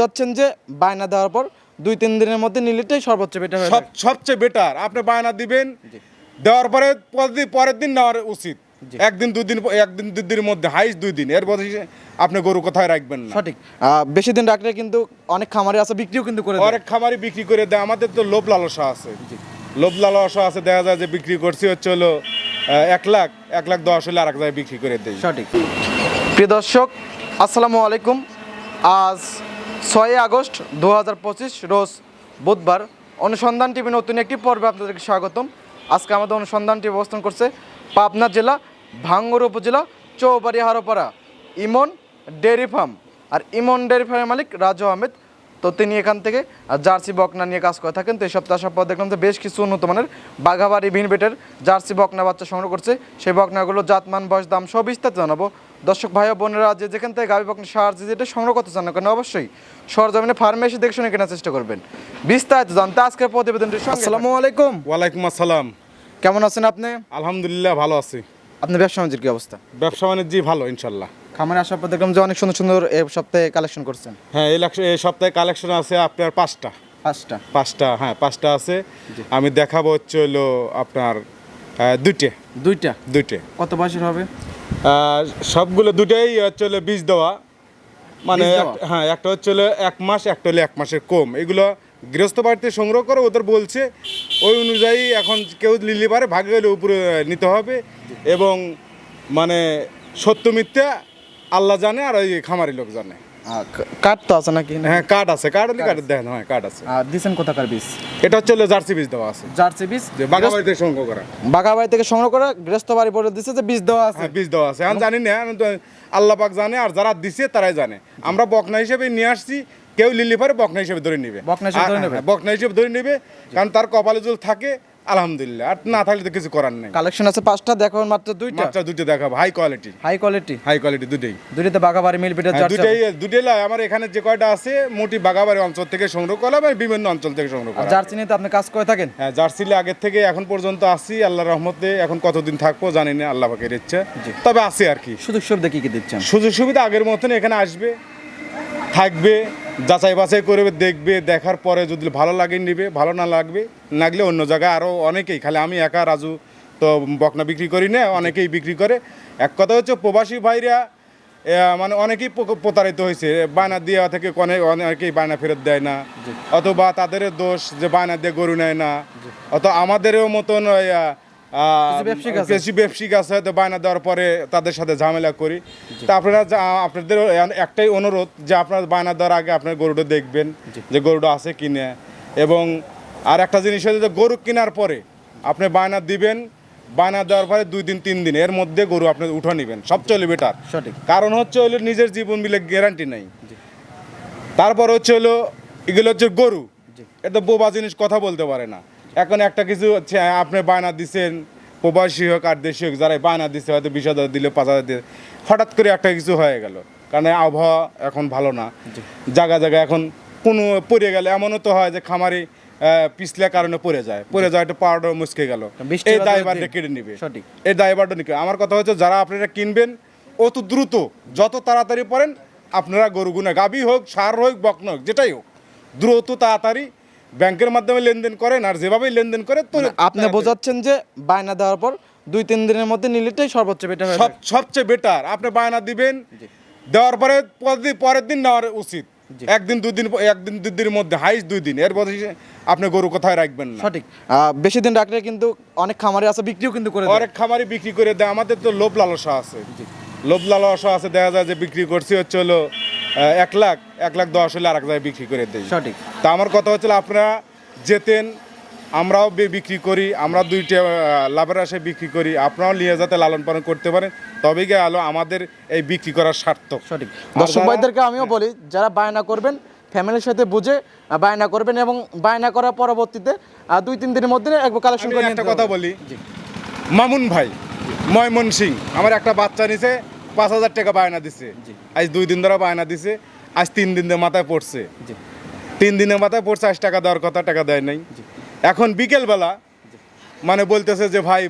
বোঝাচ্ছেন যে বায়না দেওয়ার পর দুই তিন দিনের মধ্যে নিলেটাই সর্বোচ্চ বেটার সব সবচেয়ে বেটার আপনি বায়না দিবেন দেওয়ার পরে পরের দিন- পরের দিন নেওয়ার উচিত। একদিন দুই দিন একদিন দুই দিনের মধ্যে হাইস দুই দিন। এর মধ্যে আপনি গরু কোথায় রাখবেন না। সঠিক। বেশি দিন রাখলে কিন্তু অনেক খামারে আছে বিক্রিও কিন্তু করে দেয়। অনেক খামারি বিক্রি করে দেয়। আমাদের তো লোভ লালসা আছে। লোভ লালসা আছে দেখা যায় যে বিক্রি করছি হচ্ছে হলো এক লাখ এক লাখ দশ হলে আর এক জায়গায় বিক্রি করে দেয়। সঠিক। প্রিয় দর্শক আসসালামু আলাইকুম। আজ ছয় আগস্ট দু হাজার পঁচিশ রোজ বুধবার অনুসন্ধান টিভি নতুন একটি পর্বে আপনাদেরকে স্বাগতম। আজকে আমাদের অনুসন্ধান টিভি অবস্থান করছে পাবনা জেলা, ভাঙ্গুর উপজেলা, চৌবাড়ি, হারোপাড়া, ইমন ডেয়ারি ফার্ম। আর ইমন ডেয়ারি ফার্মের মালিক রাজু আহমেদ। তো তিনি এখান থেকে জার্সি বকনা নিয়ে কাজ করে থাকেন। তো এই সপ্তাহ পর দেখলাম যে বেশ কিছু উন্নত মানের বাঘাবাড়ি ভিনবেটের জার্সি বকনা বাচ্চা সংগ্রহ করছে। সেই বকনাগুলো জাতমান, বয়স, দাম সব বিস্তারিত জানাব। দর্শক ভাই বোনেরা যে যেখান থেকে গাভী বকনা সার যে যেটা সংগ্রহ করতে চান না কেন? অবশ্যই সরজমিনে ফার্মে এসে দেখে শুনে কেনার চেষ্টা করবেন। বিস্তারিত জানতে আজকের প্রতিবেদনটি আসসালামু আলাইকুম। ওয়ালাইকুম আসসালাম। কেমন আছেন আপনি? আলহামদুলিল্লাহ ভালো আছি। আপনার ব্যবসা বাণিজ্যের কি অবস্থা? ব্যবসা বাণিজ্য ভালো ইনশাল্লাহ খামারে আসার পর দেখলাম যে অনেক সুন্দর সুন্দর এই সপ্তাহে কালেকশন করছেন। হ্যাঁ এই এই সপ্তাহে কালেকশন আছে আপনার পাঁচটা। পাঁচটা? পাঁচটা হ্যাঁ পাঁচটা আছে। আমি দেখাবো হচ্ছে হলো আপনার দুইটে। দুইটা? দুইটে। কত বয়সের হবে? সবগুলো দুটাই হচ্ছে হলো বীজ দেওয়া। মানে হ্যাঁ একটা হচ্ছে হলো এক মাস একটা হলে এক মাসের কম। এগুলো গৃহস্থ বাড়িতে সংগ্রহ করে ওদের বলছে। ওই অনুযায়ী এখন কেউ লিলি পারে ভাগে হলে উপরে নিতে হবে। এবং মানে সত্য মিথ্যা আল্লাহ জানে আর ওই খামারি লোক জানে। কাঠ তো আছে নাকি? হ্যাঁ কার্ড আছে। কার্ড হলে কার্ড দেখেন হ্যাঁ কার্ড আছে। আর দিছেন কোথাকার বীজ? এটা হচ্ছে জার্সি বীজ দেওয়া আছে। জার্সি বীজ? যে বাগাবাড়িতে সংগ্রহ করা। বাগাবাড়ি থেকে সংগ্রহ করে গৃহস্থ বাড়ি বলে দিছে যে বীজ দেওয়া আছে। হ্যাঁ বীজ দেওয়া আছে। এখন জানি না আল্লাহ পাক জানে আর যারা দিছে তারাই জানে। আমরা বকনা হিসেবে নিয়ে আসছি কেউ লিলি পারে বকনা হিসেবে ধরে নিবে। বকনা হিসেবে ধরে আর- নেবে? হ্যাঁ, বকনা হিসেবে ধরে নিবে কারণ তার কপালে জল থাকে আলহামদুলিল্লাহ আর না থাকলে তো কিছু করার নেই। কালেকশন আছে পাঁচটা দেখো মাত্র দুইটা? মাত্রা দুটো দেখাবো high quality high quality high quality দুটোই দুইটাতে বাগাবাড়ি মিল জার্সি দুটোই দুটোই লয়। আমার এখানে যে কয়টা আছে মোটি বাগাবাড়ি অঞ্চল থেকে সংগ্রহ করা এবং বিভিন্ন অঞ্চল থেকে সংগ্রহ আর করা জার্সি নিয়ে আপনি কাজ করে থাকেন? হ্যাঁ জার্সিলে আগের থেকে এখন পর্যন্ত আসি আল্লাহ রহমতে। এখন কতদিন থাকব জানি না আল্লাহ পাকের ইচ্ছে। তবে আসি আর কি। সুযোগ সুবিধা কি কি দিচ্ছেন? সুযোগ সুবিধা আগের মতন এখানে আসবে থাকবে। যাচাই বাছাই করবে দেখবে দেখার পরে যদি ভালো লাগে নিবে ভালো না লাগবে লাগলে অন্য জায়গায় আরও অনেকেই খালি আমি একা রাজু তো বকনা বিক্রি করি না অনেকেই বিক্রি করে। এক কথা হচ্ছে প্রবাসী ভাইরা মানে অনেকেই প্রতারিত হয়েছে বায়না দেওয়া থেকে অনেক অনেকেই বায়না ফেরত দেয় না। অথবা তাদের দোষ যে বায়না দিয়ে গরু নেয় না। অত আমাদেরও মতন কিছু ব্যবসায়িক আছে। হয়তো বায়না দেওয়ার পরে তাদের সাথে ঝামেলা করি। তা আপনারা আপনাদের একটাই অনুরোধ যে আপনার বায়না দেওয়ার আগে আপনার গরুটা দেখবেন যে গরুটা আছে কিনে এবং আর একটা জিনিস হচ্ছে যে গরু কেনার পরে আপনি বায়না দিবেন বায়না দেওয়ার পরে দুই দিন তিন দিন এর মধ্যে গরু আপনি উঠে নেবেন। সবচেয়ে বেটার সঠিক। কারণ হচ্ছে হলো নিজের জীবন মিলে গ্যারান্টি নাই। তারপর হচ্ছে হলো এগুলো হচ্ছে গরু। এটা বোবা জিনিস কথা বলতে পারে না। এখন একটা কিছু হচ্ছে আপনি বায়না দিচ্ছেন প্রবাসী হোক আর দেশি হোক যারা বায়না দিচ্ছে হয়তো বিশ হাজার দিলে পাঁচ হাজার দিলে হঠাৎ করে একটা কিছু হয়ে গেল। কারণ আবহাওয়া এখন ভালো না। জায়গা জায়গা এখন কোনো পড়ে গেলে এমনও তো হয় যে খামারি পিছলে কারণে পড়ে যায়। পড়ে যায় একটা পাউডার মুসকে গেল। এই দিন। কেটে নিবে। সঠিক। এই দায়ভারটা নিবে। আমার কথা হচ্ছে যারা আপনারা কিনবেন অত দ্রুত যত তাড়াতাড়ি পড়েন আপনারা গরু গুনা গাবি হোক সার হোক বকন হোক যেটাই হোক দ্রুত তাড়াতাড়ি ব্যাংকের মাধ্যমে লেনদেন করেন আর যেভাবে লেনদেন করে তো আপনি বোঝাচ্ছেন যে বায়না দেওয়ার পর দুই তিন দিনের মধ্যে নিলেটাই সর্বোচ্চ বেটার সব সবচেয়ে বেটার আপনি বায়না দিবেন দেওয়ার পরে পরের দিন- পরের দিন নেওয়ার উচিত। একদিন দুই দিন একদিন দুই দিনের মধ্যে হাইস দুই দিন। এর মধ্যে আপনি গরু কোথায় রাখবেন না। সঠিক। বেশি দিন রাখলে কিন্তু অনেক খামারে আছে বিক্রিও কিন্তু করে দেয়। অনেক খামারি বিক্রি করে দেয়। আমাদের তো লোভ লালসা আছে। লোভ লালসা আছে দেখা যায় যে বিক্রি করছি হচ্ছে হলো এক লাখ এক লাখ দশ হলে আর এক জায়গায় বিক্রি করে দেয়। সঠিক। তা আমার কথা হচ্ছিল আপনারা যেতেন আমরাও বিক্রি করি আমরা দুইটা লাভের আশে বিক্রি করি আপনারাও নিয়ে যাতে লালন পালন করতে পারেন। তবেই গিয়ে আলো আমাদের এই বিক্রি করার সার্থক। সঠিক। দর্শক ভাইদেরকে আমিও বলি যারা বায়না করবেন ফ্যামিলির সাথে বুঝে বায়না করবেন এবং বায়না করার পরবর্তীতে দুই তিন দিনের মধ্যে একবার কালেকশন করে একটা কথা। বলি। মামুন ভাই ময়মন সিং আমার একটা বাচ্চা নিছে পাঁচ হাজার টাকা বায়না দিছে। আজ দুই দিন ধরে বায়না দিছে আজ তিন দিন ধরে মাথায় পড়ছে। জি। তিন দিনের মাথায় আজ টাকা দেওয়ার কথা টাকা দেয় নাই। এখন বিকেলবেলা মানে বলতেছে যে ভাই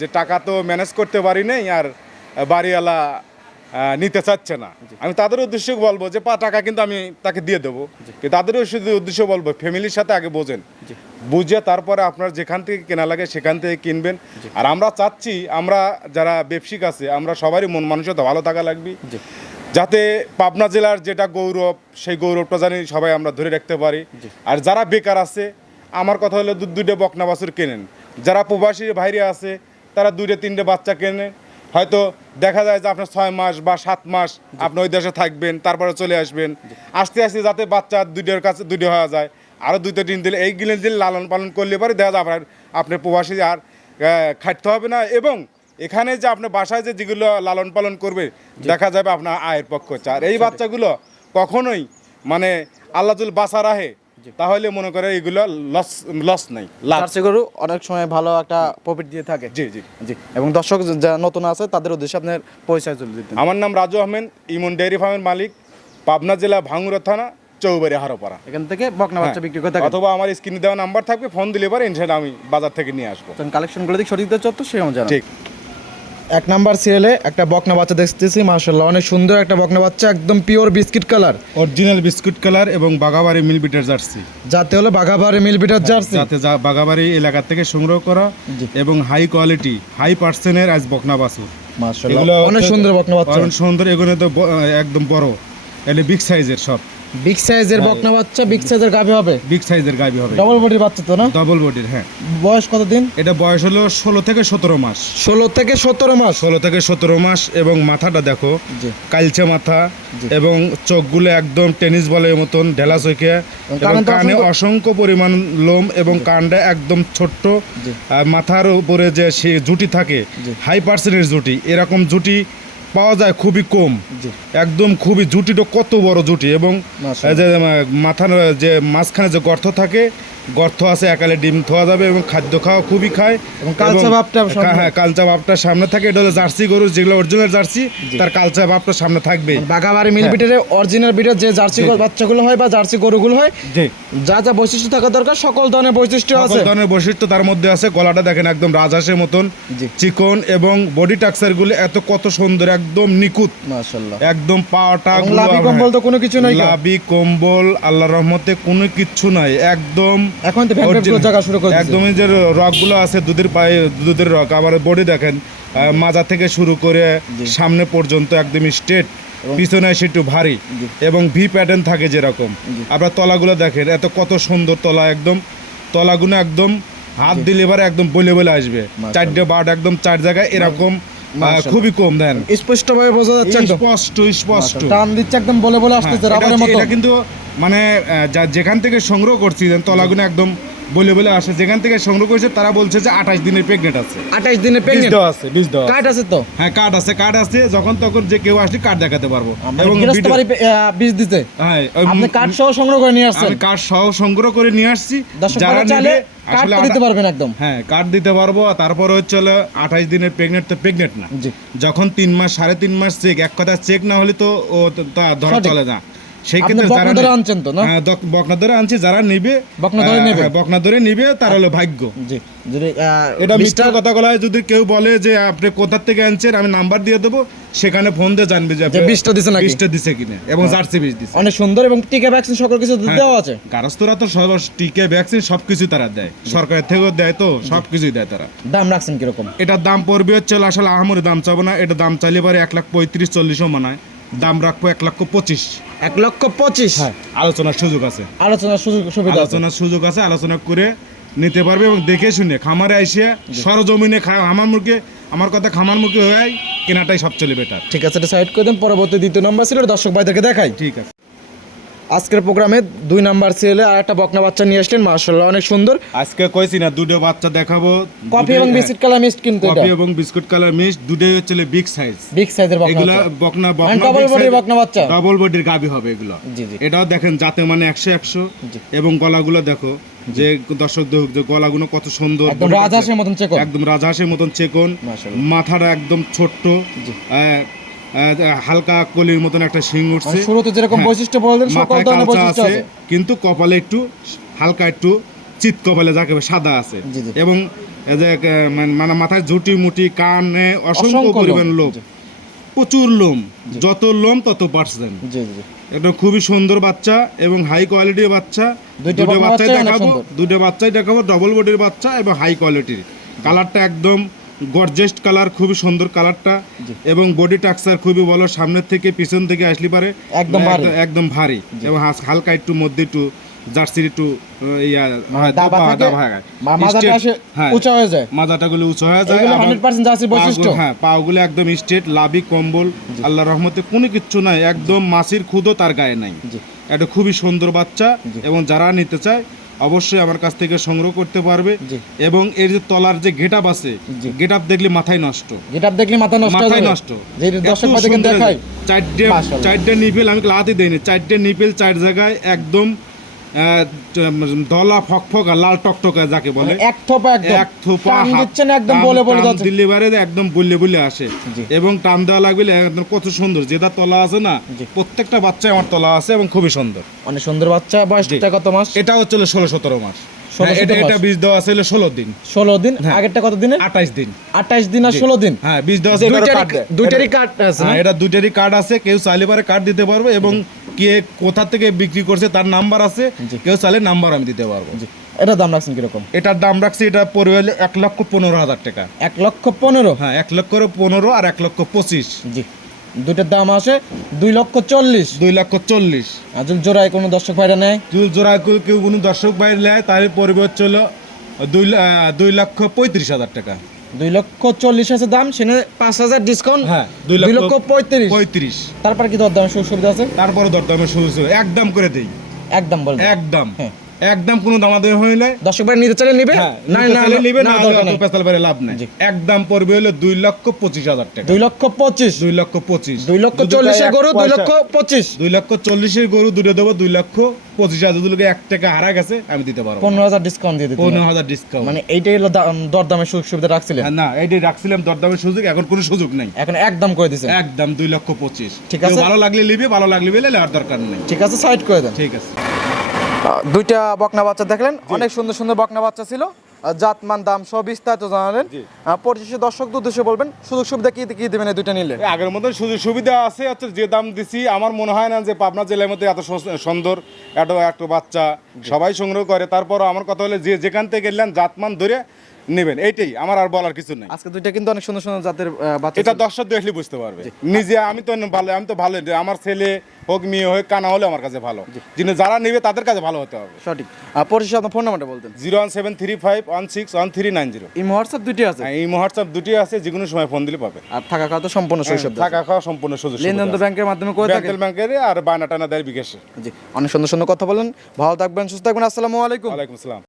যে টাকা তো ম্যানেজ করতে পারি নাই আর বাড়িওয়ালা নিতে চাচ্ছে না। আমি তাদের উদ্দেশ্যে বলব যে পা টাকা কিন্তু আমি তাকে দিয়ে দেবো। কিন্তু তাদের উদ্দেশ্য বলব ফ্যামিলির সাথে আগে বোঝেন। বুঝে তারপরে আপনার যেখান থেকে কেনা লাগে সেখান থেকে কিনবেন। আর আমরা চাচ্ছি আমরা যারা ব্যবসায়িক আছে আমরা সবারই মন মানসিকতা ভালো থাকা লাগবে। যাতে পাবনা জেলার যেটা গৌরব সেই গৌরবটা জানি সবাই আমরা ধরে রাখতে পারি। আর যারা বেকার আছে আমার কথা হলো দু দুটো বকনা বাছুর কেনেন। যারা প্রবাসী বাইরে আছে তারা দুইটা তিনটে বাচ্চা কেনে। হয়তো দেখা যায় যে আপনার ছয় মাস বা সাত মাস আপনি ওই দেশে থাকবেন তারপরে চলে আসবেন। আস্তে আস্তে যাতে বাচ্চা দুইটার কাছে দুটো হওয়া যায়। আরও দুইটা দিন দিলে এই গিলেন দিলে লালন পালন করলে পরে দেখা যায় আপনার আপনার প্রবাসী আর খাটতে হবে না। এবং এখানে যে আপনার বাসায় যে যেগুলো লালন পালন করবে দেখা যাবে আপনার আয়ের পক্ষ আর এই বাচ্চাগুলো কখনোই মানে আল্লাহ বাসা রাহে তাহলে মনে করে এগুলো লস লস নেই জার্সি গরু অনেক সময় ভালো একটা প্রফিট দিয়ে থাকে। জি জি। জি এবং দর্শক যারা নতুন আছে তাদের উদ্দেশ্যে আপনার পরিচয় চলে দিতেন। আমার নাম রাজু আহমেদ ইমন ডেয়ারি ফার্মের মালিক পাবনা জেলা ভাঙ্গুরা থানা চৌবাড়ি হারোপাড়া। এখান থেকে বকনা বাচ্চা বিক্রি করে থাকেন। হ্যাঁ। অথবা আমার স্ক্রিনে দেওয়া নাম্বার থাকবে ফোন দিলে পরে ইনশাল্লাহ আমি বাজার থেকে নিয়ে আসব। কালেকশনগুলো দিক সঠিক চত্বর সেই অনুযায়ী ঠিক। এক নাম্বার সিরিয়ালে একটা বকনা বাচ্চা দেখতেছি মার্শাল্লাহ অনেক সুন্দর একটা বকনা বাচ্চা একদম pure biscuit colour original biscuit colour এবং বাগাবাড়ি মিল বিটার জার্সি। যাতে হলো বাঘাবাড়ি মিল বিটার জার্সি। যাতে যা বাগাবাড়ি এলাকা থেকে সংগ্রহ করা এবং হাই কোয়ালিটি হাই পার্সেন্টের আজ বকনা বাসু মার্শাল্লাহ অনেক সুন্দর বকনা বাচ্চা। অনেক সুন্দর এগুলো তো একদম বড়। এগুলো বিগ সাইজের সব। বিগ সাইজের বকনা বাচ্চা বিগ সাইজের গাভী হবে? বিগ সাইজের গাবি হবে। ডবল বডির বাচ্চা তো না? ডবল বডির হ্যাঁ। বয়স কত দিন এটা বয়স হলো ষোলো থেকে সতেরো মাস। ষোলো থেকে সতেরো মাস? ষোলো থেকে সতেরো মাস এবং মাথাটা দেখো কালচে মাথা এবং চোখগুলো একদম টেনিস বলের মতন ঢেলা চোখে এবং কানে অসংখ্য- পরিমাণ লোম এবং কানটা একদম ছোট্ট। আর মাথার উপরে যে সে জুটি থাকে হাই পার্সেন্টের জুটি এরকম জুটি পাওয়া যায় খুবই কম। একদম খুবই জুটিটা কত বড় জুটি এবং। যে মাথার যে মাঝখানে যে গর্ত থাকে গর্ত আছে একালে ডিম থোয়া যাবে এবং খাদ্য খাওয়া খুবই খায়। এবং কালচা ভাবটা সামনে- হ্যাঁ কালচা ভাবটা সামনে থাকে। এটা হলো জার্সি গরু যেগুলো অরিজিনাল জার্সি তার কালচা ভাবটা সামনে থাকবে। বাঘাবাড়ি মিল হ্যাঁ। বিটারে অরিজিনাল বিটার যে জার্সি। বাচ্চাগুলো হয় বা জার্সি গরুগুলো হয় যা যা বৈশিষ্ট্য থাকা দরকার সকল ধরনের বৈশিষ্ট্য সকল আছে। ধরনের বৈশিষ্ট্য তার মধ্যে আছে। গলাটা দেখেন একদম রাজহাঁসের মতন। চিকন এবং বডি টাক্সারগুলো এত কত সুন্দর একদম নিখুঁত। মাশাআল্লাহ। একদম পাওয়াটা লাভি কম্বল তো কোনো কিছু নাই? লাভি কম্বল আল্লাহর রহমতে কোনো কিচ্ছু নাই। একদম এখন তো ভ্যান ভ্যান জায়গা শুরু করে। একদমই যে রকগুলো আছে দুধের পায়ে দুধের রক আবার বডি দেখেন মাজা থেকে শুরু করে সামনে পর্যন্ত একদম স্ট্রেট পিছনে এসে একটু ভারী। এবং ভি প্যাটার্ন থাকে যেরকম। আপনার তলাগুলো দেখেন এত কত সুন্দর তলা একদম। তলাগুলো একদম হাত দিলে এবারে একদম বলে বলে আসবে। চারটে বাট একদম চার জায়গায় এরকম। খুবই কম দেন। স্পষ্ট ভাবে বোঝা যাচ্ছে স্পষ্ট স্পষ্ট। টান দিচ্ছে একদম বলে বলে আসতেছে হ্যাঁ, রাবারের মতো। এটা কিন্তু মানে যেখান থেকে সংগ্রহ করছি তলাগুলো একদম বলে বলে আসে যেখান থেকে সংগ্রহ করেছে তারা বলছে যে আঠাশ দিনের প্রেগনেন্ট আছে। 28 দিনে বীজ প্রেগনেন্ট দেওয়া আছে বীজ দেওয়া। কাট আছে। তো? হ্যাঁ কার্ড আছে কার্ড আছে যখন তখন যে কেউ আসলে কার্ড দেখাতে পারব। এবং বীজ দিতে। হ্যাঁ আপনি কাঠ সহ সংগ্রহ করে নিয়ে আসছেন। আমি কার্ড সহ সংগ্রহ করে নিয়ে আসছি। যারা চাইলে তো দিতে পারবেন একদম। হ্যাঁ কার্ড দিতে পারব তারপরে হচ্ছে হলো আঠাশ দিনের প্রেগনেন্ট তো প্রেগনেন্ট না। যখন তিন মাস সাড়ে তিন মাস চেক এক কথা চেক না হলে তো ও ধরা চলে না। সেই ক্ষেত্রে যারা ধরে আনছেন তো না? হ্যাঁ বকনা ধরে আনছি যারা নিবে বকনা ধরে নেবে? হ্যাঁ, বকনা ধরে নিবে তার হলো ভাগ্য। জি এটা মিথ্যা কথা বলা হয় যদি কেউ বলে যে আপনি কোথা থেকে আনছেন আমি নাম্বার দিয়ে দেবো সেখানে ফোন দিয়ে জানবে যে আপনি দিছে নাকি? বীজটা দিছে কিনা এবং জার্সি বীজ দিছে। অনেক সুন্দর এবং টিকা ভ্যাকসিন সকল কিছু হ্যাঁ। দেওয়া আছে। গারস্থরা তো সব টিকে ভ্যাকসিন সবকিছু তারা দেয়। সরকারের থেকেও দেয় তো সবকিছুই দেয় তারা। দাম রাখছেন কীরকম? এটার দাম পড়বে হচ্ছে আসলে আহামরি দাম চাবো না এটা দাম চাইলে পারে এক লাখ পঁয়ত্রিশ চল্লিশও মানায়। দাম রাখব এক লক্ষ পঁচিশ। এক লক্ষ পঁচিশ? হ্যাঁ আলোচনার সুযোগ আছে। আলোচনার সুযোগ সুবিধা আলোচনার সুযোগ আছে আলোচনা করে নিতে পারবে এবং দেখে শুনে খামারে এসে সরজমিনে আমার মুখে আমার কথা খামার মুখে হয়ে কেনাটাই সবচেয়ে বেটার। ঠিক আছে এটা সাইড করে দেন পরবর্তী দ্বিতীয় নম্বর ছিল দর্শক ভাইদেরকে দেখাই। ঠিক আছে। আজকের প্রোগ্রামে দুই নাম্বার সিরিয়ালে আর একটা বকনা বাচ্চা নিয়ে আসলেন মার্শাল্লাহ অনেক সুন্দর আজকে কইছি না দুটো বাচ্চা দেখাবো কফি এবং বিস্কুট কালার মিক্সড কিন্তু এটা কফি এবং বিস্কুট কালার মিক্স দুটোই হচ্ছে বিগ সাইজ বিগ সাইজের বকনা এগুলা বাচ্চা। বকনা মানে double body বকনা বাচ্চা। ডাবল বডির গাবি হবে এগুলো জি, জি। এটাও দেখেন যাতে মানে একশো একশো জি। এবং গলাগুলো দেখো যে দর্শক দেখুক যে গলাগুলো কত সুন্দর একদম রাজহাঁসের মতন চেকন। একদম রাজহাঁসের মতন চেকন। মাথাটা একদম ছোট্ট আহ, হালকা কলির মতন একটা শিং উঠছে। মানে শুরুতে যেরকম হ্যাঁ। বৈশিষ্ট্য বললেন সকল ধরনের বৈশিষ্ট্য আছে কিন্তু কপালে একটু হালকা একটু চিত কপালে যাকে সাদা আছে। এবং যে, মানে- মানে মাথায় ঝুটি মুটি কানে অসংখ্য পরিমাণ লোম, প্রচুর লোম। যত লোম তত পার্সেন্ট। এটা খুবই সুন্দর বাচ্চা এবং হাই কোয়ালিটির বাচ্চা। দুটো বাচ্চাই দেখাবো। দুটো বাচ্চাই দেখাবো ডবল বডির বাচ্চা এবং হাই কোয়ালিটির কালারটা একদম গর্জেস্ট কালার খুবই সুন্দর কালারটা এবং বডি টাক্সার খুবই ভালো সামনের থেকে পিছন থেকে আসলে পারে। একদম একদম ভারী। এবং হালকা একটু মধ্যে একটু জার্সির একটু ইয়া দাবা দাবা- দাবা হয়। উঁচা যায়। মাথাটা গুলো উঁচু হয়ে যায়। 100% জার্সির বৈশিষ্ট্য। হ্যাঁ পাগুলো একদম স্ট্রেট লাভি কম্বল আল্লাহ রহমতে কোনো কিচ্ছু নাই। একদম খুদও তার গায়ে নাই। এটা খুবই সুন্দর বাচ্চা এবং যারা নিতে চায় অবশ্যই আমার কাছ থেকে সংগ্রহ করতে পারবে। এবং এর যে তলার যে গেট আছে গেট আপ দেখলে মাথায় নষ্ট। যেটা দেখলে মাথা নষ্ট মাথায় নষ্ট। চারটে চারটে নিপেল আমি লাতে দেইনি। চারটে নিপেল চার জায়গায় একদম দলা ফকফকা লাল টকটকা যাকে বলে। এক থোপা একদম। এক থোপা দিচ্ছেন একদম বলে বলে যাচ্ছে। ডেলিভারি একদম বলে বলে আসে। এবং টান দেওয়া লাগবে একদম কত সুন্দর। যেটা তলা আছে না। প্রত্যেকটা বাচ্চা আমার তলা আছে এবং খুবই সুন্দর। অনেক সুন্দর বাচ্চা বয়সটা কত মাস? এটা হচ্ছে ষোলো সতেরো মাস। 16 এটা এটা বীজ দেওয়া আছে হলো ষোলো দিন। ষোলো দিন। আগেরটা কত দিনে আঠাইশ দিন। আঠাইশ দিন আর ষোলো দিন? হ্যাঁ বীজ দেওয়া আছে। দুইটারই card দেয়। দুইটারই কার্ড আছে এটা দুইটারই কার্ড আছে। কেউ চাইলে পারে কার্ড দিতে পারবে এবং কে কোথা থেকে বিক্রি করছে তার নাম্বার আছে। কেউ চাইলে নাম্বার আমি দিতে পারব। এটা দাম রাখছেন কীরকম? এটার দাম রাখছি এটা পড়বে এক লক্ষ পনেরো হাজার টাকা। এক লক্ষ পনেরো? হ্যাঁ এক লক্ষ পনেরো আর এক লক্ষ পঁচিশ। জি। দুইটার দাম আসে দুই লক্ষ চল্লিশ। দুই লক্ষ চল্লিশ। আর যদি জোড়ায় কোনো দর্শক ভাইরা নেয়? যদি জোড়া কেউ কোনো দর্শক বাইরে নেয় তার হচ্ছে হলো দুই দুই লক্ষ পঁয়ত্রিশ হাজার টাকা। দুই লক্ষ চল্লিশ আছে দাম সেখানে পাঁচ হাজার ডিসকাউন্ট হ্যাঁ দুই লক্ষ পঁয়ত্রিশ। পঁয়ত্রিশ। তারপর কি দর দাম সুযোগ সুবিধা আছে? তারপরে দরদামের ছিল একদম করে দেই। একদম বল একদম। হ্যাঁ। একদম কোনো দামাদামি হইলে দর্শক ভাই নিতে চাইলে নিবে? হ্যাঁ, না না নিবে না না দরকার নেই। পেছাল বাইরে লাভ নাই। একদম পড়বে হলো দুই লক্ষ পঁচিশ হাজার টাকা। দুই লক্ষ পঁচিশ? দুই লক্ষ পঁচিশ। দুই লক্ষ চল্লিশের গরু দুই লক্ষ পঁচিশ। দুই লক্ষ চল্লিশের গরু দুটো দেবো দুই লক্ষ পঁচিশ হাজার। যদি এক টাকা হারা গেছে আমি দিতে পারব পনেরো হাজার ডিসকাউন্ট দিয়ে দিতে পনেরো হাজার ডিসকাউন্ট মানে এইটাই হলো দাম- দরদামের সুযোগ সুবিধা রাখছিলেন? না এইটাই রাখছিলাম দরদামের সুযোগ এখন কোনো সুযোগ নেই। এখন একদম করে দিছেন? একদম দুই লক্ষ পঁচিশ। ঠিক আছে। ভালো লাগলে নিবি ভালো লাগলে বেলে আর দরকার নেই। ঠিক আছে সাইড করে দেন। ঠিক আছে। দুইটা বকনা বাচ্চা দেখলেন। অনেক সুন্দর সুন্দর বকনা বাচ্চা ছিল। জাতমান দাম সব বিস্তারিত জানালেন। দর্শক পরিশেষে দর্শকদের উদ্দেশ্যে বলবেন সুযোগ সুবিধা কি কি দেবেন এই দুইটা নিলে? আগের মতন সুযোগ সুবিধা আছে হচ্ছে যে দাম দিছি। আমার মনে হয় না যে পাবনা জেলার মধ্যে এত সুন্দর এত একটা বাচ্চা সবাই সংগ্রহ করে। তারপর আমার কথা হলে যে যেখান থেকে গেলেন জাতমান ধরে নেবেন এইটাই আমার আর বলার কিছু নেই। আজকে দুইটা কিন্তু অনেক সুন্দর সুন্দর জাতের বাচ্চা এটা। দর্শক দেখলে বুঝতে পারবে। নিজে আমি তো ভালো আমি তো ভালো আমার ছেলে হোক মেয়ে হোক কানা হলে আমার কাছে ভালো। যিনি যারা নেবে তাদের কাছে ভালো হতে হবে। সঠিক। পরিশেষে আপনার ফোন নাম্বারটা বলতেন। Zero one seven three five one six one three nine zero. এই হোয়াটসঅ্যাপ দুইটি আছে? এই হোয়াটসঅ্যাপ দুটি আছে যে কোনো সময় ফোন দিলে পাবে আর থাকা খাওয়া তো সম্পূর্ণ শৈশব হ্যাঁ, থাকা খাওয়া সম্পূর্ণ সুযোগ লেনদেন তো ব্যাংকের মাধ্যমে করে থাকে ব্যাংকের আর বায়না টানা দেয় বিকাশে। জি অনেক সুন্দর সুন্দর কথা বলেন। ভালো থাকবেন সুস্থ থাকবেন। আসসালামু আলাইকুম। ওয়ালাইকুম আসসালাম।